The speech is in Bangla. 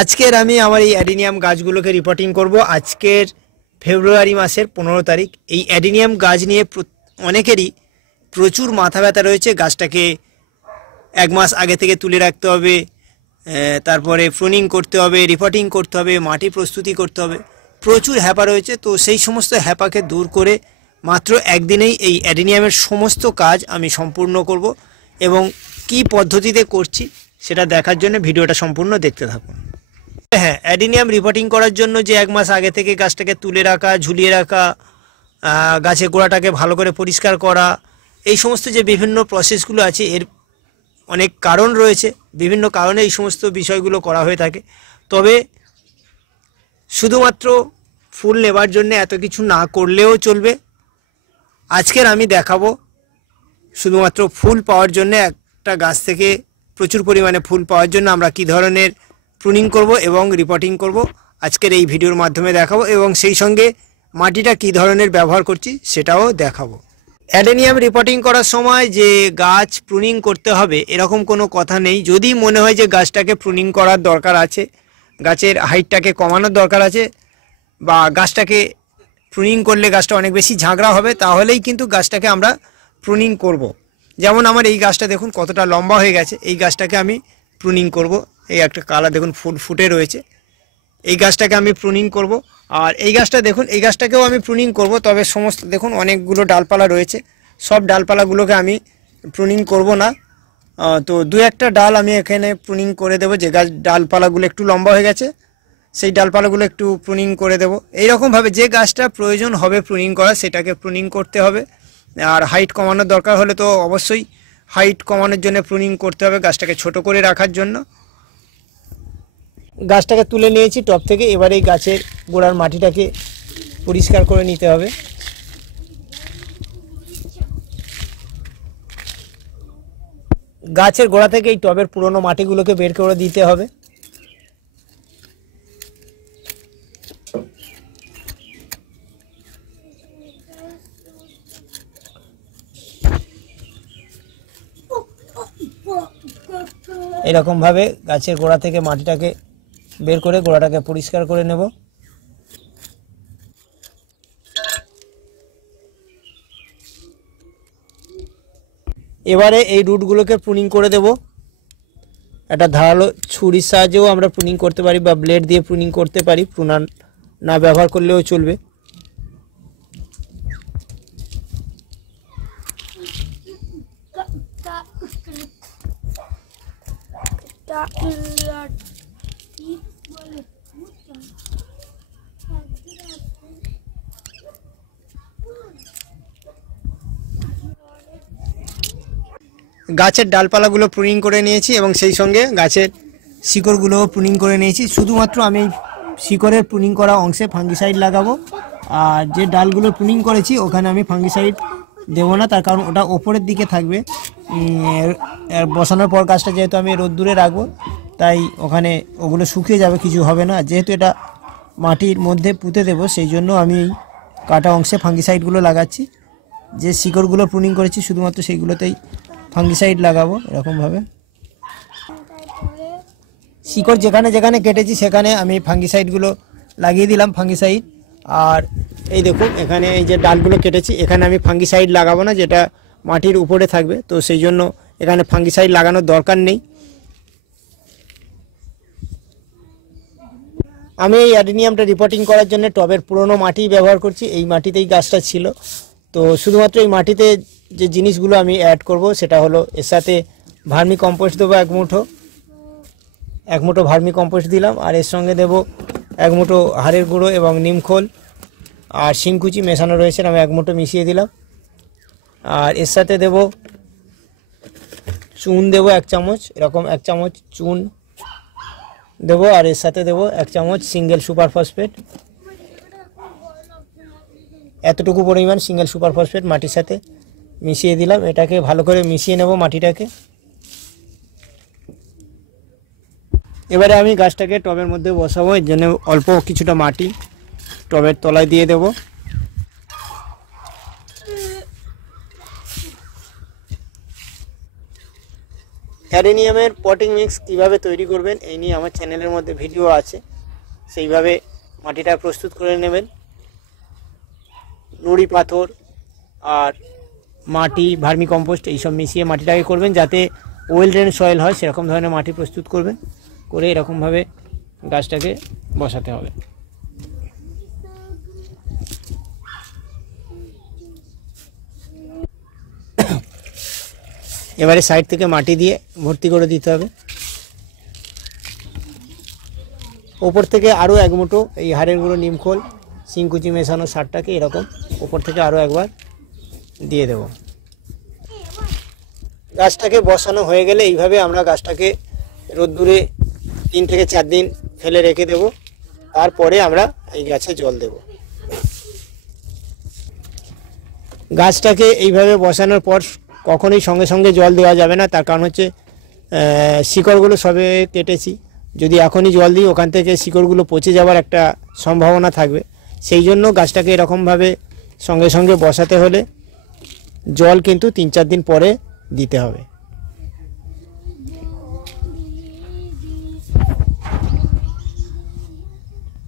আজকের আমি আমার এই অ্যাডিনিয়াম গাছগুলোকে রিপোর্টিং করব। আজকের ফেব্রুয়ারি মাসের 15 তারিখ। এই অ্যাডিনিয়াম গাছ নিয়ে অনেকেরই প্রচুর মাথা ব্যথা রয়েছে। গাছটাকে 1 মাস আগে থেকে তুলে রাখতে হবে, তারপরে প্রুনিং করতে হবে, রিপোর্টিং করতে হবে, মাটি প্রস্তুতি করতে হবে, প্রচুর হ্যাপা রয়েছে। তো সেই সমস্ত হ্যাপাকে দূর করে মাত্র একদিনেই এই অ্যাডিনিয়ামের সমস্ত কাজ আমি সম্পূর্ণ করব এবং কি পদ্ধতিতে করছি সেটা দেখার জন্য ভিডিওটা সম্পূর্ণ দেখতে থাকুন। হ্যাঁ, অ্যাডিনিয়াম রিপোর্টিং করার জন্য যে 1 মাস আগে থেকে গাছটাকে তুলে রাখা, ঝুলিয়ে রাখা, গাছের গোড়াটাকে ভালো করে পরিষ্কার করা, এই সমস্ত যে বিভিন্ন প্রসেসগুলো আছে এর অনেক কারণ রয়েছে। বিভিন্ন কারণে এই সমস্ত বিষয়গুলো করা হয়ে থাকে। তবে শুধুমাত্র ফুল নেবার জন্য এত কিছু না করলেও চলবে। আজকের আমি দেখাবো শুধুমাত্র ফুল পাওয়ার জন্য, একটা গাছ থেকে প্রচুর পরিমাণে ফুল পাওয়ার জন্য আমরা কী ধরনের প্রুনিং করব এবং রিপোর্টিং করব আজকের এই ভিডিওর মাধ্যমে দেখাবো, এবং সেই সঙ্গে মাটিটা কী ধরনের ব্যবহার করছি সেটাও দেখাবো। অ্যাডেনিয়াম রিপোর্টিং করার সময় যে গাছ প্রুনিং করতে হবে এরকম কোনো কথা নেই। যদি মনে হয় যে গাছটাকে প্রুনিং করার দরকার আছে, গাছের হাইটটাকে কমানোর দরকার আছে, বা গাছটাকে প্রুনিং করলে গাছটা অনেক বেশি ঝাঁকড়া হবে, তাহলেই কিন্তু গাছটাকে আমরা প্রুনিং করব। যেমন আমার এই গাছটা দেখুন কতটা লম্বা হয়ে গেছে, এই গাছটাকে আমি প্রুনিং করব। এই একটা কালার দেখুন ফুল ফুটে রয়েছে, এই গাছটাকে আমি প্রুনিং করব। আর এই গাছটা দেখুন, এই গাছটাকেও আমি প্রুনিং করব। তবে সমস্ত দেখুন অনেকগুলো ডালপালা রয়েছে, সব ডালপালাগুলোকে আমি প্রুনিং করব না। তো 2-1টা ডাল আমি এখানে প্রুনিং করে দেবো। যে গাছ ডালপালাগুলো একটু লম্বা হয়ে গেছে সেই ডালপালাগুলো একটু প্রুনিং করে দেবো। এইরকমভাবে যে গাছটা প্রয়োজন হবে প্রুনিং করা সেটাকে প্রুনিং করতে হবে। আর হাইট কমানোর দরকার হলে তো অবশ্যই হাইট কমানোর জন্য প্রুনিং করতে হবে, গাছটাকে ছোট করে রাখার জন্য। গাছটাকে তুলে নিয়েছি টব থেকে। এবার এই গাছের গোড়ার মাটিটাকে পরিষ্কার করে নিতে হবে। গাছের গোড়া থেকে এই টবের পুরনো মাটিগুলোকে বের করে দিতে হবে। এরকমভাবে গাছের গোড়া থেকে মাটিটাকে বের করে গোড়াটাকে পরিষ্কার করে নেব। এবারে এই রুটগুলোকে প্রুনিং করে দেব। একটা ধারালো ছুরির সাহায্যেও আমরা প্রুনিং করতে পারি, বা ব্লেড দিয়ে প্রুনিং করতে পারি, প্রুনার না ব্যবহার করলেও চলবে। গাছের ডালপালাগুলো প্রুনিং করে নিয়েছি এবং সেই সঙ্গে গাছের শিকড়গুলোও প্রুনিং করে নিয়েছি। শুধুমাত্র আমি শিকড়ের প্রুনিং করা অংশে ফাঙ্গিসাইড লাগাবো, আর যে ডালগুলো প্রুনিং করেছি ওখানে আমি ফাঙ্গিসাইড দেবো না, তার কারণ ওটা ওপরের দিকে থাকবে। বসানোর পর গাছটা যেহেতু আমি রোদ্দুরে রাখবো, তাই ওখানে ওগুলো শুকিয়ে যাবে, কিছু হবে না। যেহেতু এটা মাটির মধ্যে পুঁতে দেবো, সেই জন্য আমি এই কাটা অংশে ফাঙ্গিসাইডগুলো লাগাচ্ছি। যে শিকড়গুলো প্রুনিং করেছি শুধুমাত্র সেইগুলোতেই ফাঙ্গিসাইড লাগাবো। এরকমভাবে শিকড় যেখানে যেখানে কেটেছি সেখানে আমি ফাঙ্গিসাইডগুলো লাগিয়ে দিলাম, ফাঙ্গিসাইড। আর এই দেখুন এখানে এই যে ডালগুলো কেটেছি এখানে আমি ফাঙ্গিসাইড লাগাবো না, যেটা মাটির উপরে থাকবে, তো সেই জন্য এখানে ফাঙ্গিসাইড লাগানোর দরকার নেই। আমি এই অ্যাডিনিয়ামটা রিপোর্টিং করার জন্য টবের পুরনো মাটি ব্যবহার করছি। এই মাটিতেই গাছটা ছিল, তো শুধুমাত্র এই মাটিতে যে জিনিসগুলো আমি অ্যাড করব সেটা হলো, এর সাথে ভার্মি কম্পোস্ট দেবো 1 মুঠো ভার্মি কম্পোস্ট দিলাম। আর এর সঙ্গে দেব 1 মুঠো হাড়ের গুঁড়ো এবং নিমখোল আর শিংকুচি মেশানো রয়েছে, আমি 1 মুঠো মিশিয়ে দিলাম। আর এর সাথে দেব চুন, দেব 1 চামচ, এরকম 1 চামচ চুন দেবো। আর এর সাথে দেব 1 চামচ সিঙ্গেল সুপার ফসফেট, এতটুকু পরিমাণ সিঙ্গেল সুপার ফসফেট মাটির সাথে মিশিয়ে দিলাম। এটাকে ভালো করে মিশিয়ে নেব মাটিটাকে। এবারে আমি গাছটাকে টবের মধ্যে বসাবো, এর জন্য অল্প কিছুটা মাটি টবের তলায় দিয়ে দেব। অ্যারেনিয়ামের পটিং মিক্স কীভাবে তৈরি করবেন এই নিয়ে আমার চ্যানেলের মধ্যে ভিডিও আছে, সেইভাবে মাটিটা প্রস্তুত করে নেবেন। নুড়ি পাথর আর মাটি, ভার্মি কম্পোস্ট এইসব মিশিয়ে মাটিটাকে করবেন, যাতে ওয়েল ড্রেন সয়েল হয় সেরকম ধরনের মাটি প্রস্তুত করবেন, করে এরকমভাবে গাছটাকে বসাতে হবে। এবারে সাইড থেকে মাটি দিয়ে ভর্তি করে দিতে হবে। ওপর থেকে আরও এক মুঠো এই হাড়ের গুঁড়ো, নিমখোল, শিংকুচি মেশানো সারটাকে এরকম ওপর থেকে আরও একবার দিয়ে দেব। গাছটাকে বসানো হয়ে গেলে এইভাবে আমরা গাছটাকে রোদ্দুরে 3 থেকে 4 দিন ফেলে রেখে দেব। তারপরে আমরা এই গাছে জল দেব। গাছটাকে এইভাবে বসানোর পর কখনোই সঙ্গে সঙ্গে জল দেওয়া যাবে না, তার কারণ হচ্ছে শিকড়গুলো সবে কেটেছি, যদি এখনই জল দিই ওখান থেকে শিকড়গুলো পচে যাওয়ার একটা সম্ভাবনা থাকবে। সেই জন্য গাছটাকে এরকমভাবে সঙ্গে সঙ্গে বসাতে হলে জল কিন্তু 3-4 দিন পরে দিতে হবে।